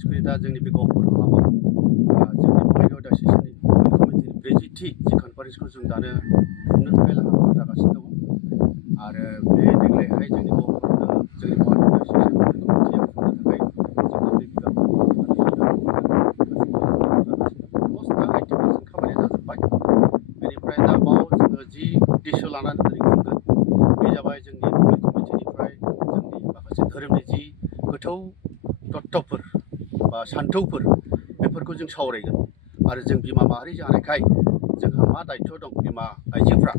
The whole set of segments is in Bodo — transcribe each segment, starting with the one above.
स्कुलिदा जोंनि बे गहपुर हालामाव जोंनि बङाइगाव डायसिसनि कमिटिनि 40थि जि कनफारेन्सखौ जों दानो खुंनो थाखाय लाहार जागासिनो दङ आरो बे देग्लायहाय जोंनि गहपुरावनो जोंनि बङाइगाव डायसिसनि कमिटिया खुंनो थाखाय जोंनि बे अलमस्ट दा 80% खामानिया जाजोब्बाय बेनिफ्राय दा बाव जोङो जि उद्देश्य लानानै दिनै खुंगोन बे जाबाय जोंनि कमिटिनिफ्राय जोंनि माखासे धोरोमनि जि गोथौ तत्वफोर बा सान्थौफोर बेफोरखौ जों सावरायगोन आरो जों बिमा माहारि जानायखाय जोंहा मा दायित्व दं बिमा आइजोफ्रा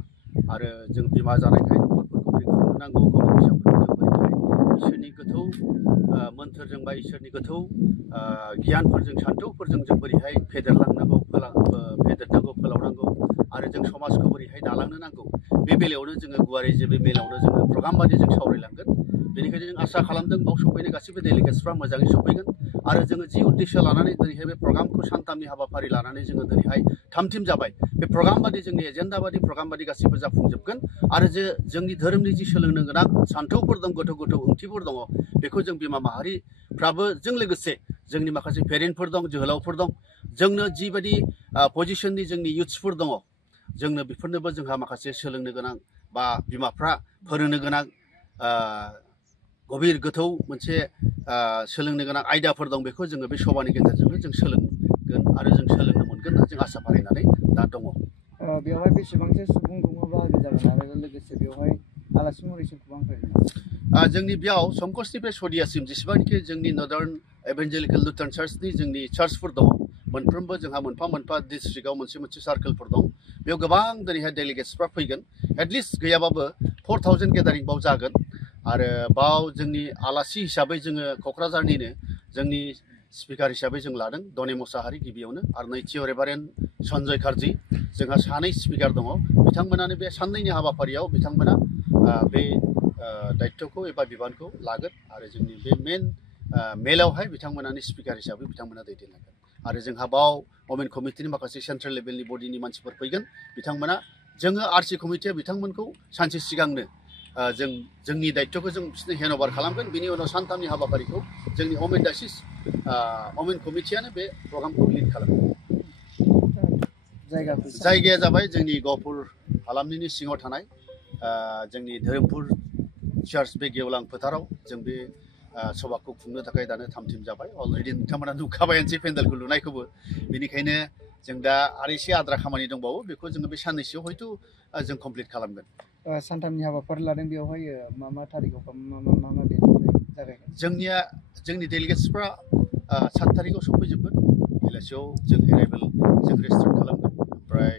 आरो जों बिमा जानायखाय न'खरफोरखौ बोरै खुंनांगौ गावनि फिसाफोरखौ जों बोरैहाय इसोरनि गोथौ मोन्थोरजों बा इसोरनि गोथौ गियानफोरजों सान्थौफोरजों जों बोरैहाय फेदेरलांनांगौ फेदेरनांगौ फोलावनांगौ आरो जों समाजखौ बोरैहाय दालांनो नांगौ बे बेलायावनो जोङो गुवारै जे बे मेलावनो जोङो प्रग्राम बादि जों सावरायलांगोन बेनिखायनो जों आसा खालामदों बाव सफैनाय गासैबो डेलिगेट्सफ्रा मोजाङै सफैगोन आरो जोङो जि उद्देश्य लानानै दिनैहाय बे प्रग्रामखौ सानथामनि हाबाफारि लानानै जोङो दिनैहाय थामथिम जाबाय बे प्रग्राम बादि जोंनि एजेन्डा बादि प्रग्राम बादि गासैबो जाफुंजोबगोन आरो जे जोंनि धोरोमनि जि सोलोंनो गोनां सान्थौफोर दं गोथौ गोथौ ओंथिफोर दङ बेखौ जों बिमा माहारिफ्राबो जों लोगोसे जोंनि माखासे पेरेन्टफोर दं जोहोलावफोर दं जोंनो जिबायदि पजिशननि जोंनि युथ्सफोर दङ जोंनो बेफोरनोबो जोंहा माखासे सोलोंनो गोनां बा बिमाफ्रा फोरोंनो गोनां गभीर गोथौ मोनसे सोलोंनो गोनां आयदाफोर दं बेखौ जोङो बे सभानि गेजेरजोंनो जों सोलोंगोन आरो जों सोलोंनो मोनगोन होनना जों आसा फारिनानै दा दङ। बेवहाय बेसेबांसो सुबुं दङ बाहागो जागोन आरो लोगोसे बेवहाय आलासि महरै सोरखौबा फैगोन जोंनि बेयाव संकसनिफ्राय सदियासिम जेसेबांखि जोंनि नर्दार्न एभेन्जेलिकेल लुथारन चार्चनि जोंनि चार्चफोर दङ मोनफ्रोमबो जोंहा मोनफा मोनफा डिस्ट्रिक्टआव मोनसे मोनसे सार्कोलफोर दं बेयाव गोबां दिनैहाय डेलिगेट्सफ्रा फैगोन एटलिस्ट गैयाबाबो 4000 गेदारिं बाव जागोन आरो बाव जोंनि आलासि हिसाबै जोङो क'क्राझारनिनो जोंनि स्पिकार हिसाबै जों लादों दने मोसाहारि गिबियावनो आरो नैथियाव रेभारेन्ड सन्जय खारजि जोंहा सानै स्पिकार दङ बिथांमोनानो बे साननैनि हाबाफारियाव बिथांमोना बे दायित्वखौ एबा बिबानखौ लागोन आरो जोंनि बे मेन मेलावहाय बिथांमोनानो स्पिकार हिसाबै बिथांमोना दैदेनलांगोन आरो जोंहा बाव वमेन कमिटिनि माखासे सेन्ट्रेल लेभेलनि बडिनि मानसिफोर फैगोन बिथांमोना जोङो आरसि कमिटिया बिथांमोनखौ सानसे सिगांनो जोंनि दायित्वखौ जों बिसोरनो हेन्डअभार खालामगोन बिनि उनाव सानथामनि हाबाफारिखौ जोंनि वमेन डायसिस वमेन कमिटियानो बे प्रग्रामखौ लिड खालामगोन। जायगाया जाबाय जोंनि गहपुर हालामनिनो सिङाव थानाय जोंनि धोरोमपुर चार्च बे गेवलां फोथाराव जों बे सभाखौ खुंनो थाखाय दानो थामथिम जाबाय अलरेडि नोंथांमोना नुखाबायानोसै पेन्डेलखौ लुनायखौबो बेनिखायनो जों दा आरो एसे आद्रा खामानि दंबावो बेखौ जोङो बे साननैसोआव हयथ' जों कमप्लिट खालामगोन। सानथामनि हाबाफारि लादों बेवहाय मा थारिखआव मा डेटनिफ्राय जागायगोन जोंनि डेलिगेट्सफ्रा 7 तारिखआव सफैजोबगोन बेलासियाव जों एराइभेल जों रेजिस्टार खालामगोन ओमफ्राय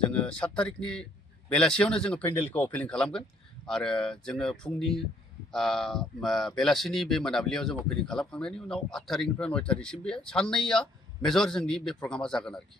जोङो 7 तारिखनि बेलासियावनो जोङो पेन्डेलखौ अपेनिं खालामगोन आरो जोङो फुंनि बेलासिनि बे मोनाबिलियाव जों अपेनिं खालामखांनायनि उनाव 8 तारिखनिफ्राय 9 तारिखसिम बे साननैया मेजर जोंनि बे प्रग्रामा जागोन आरोखि।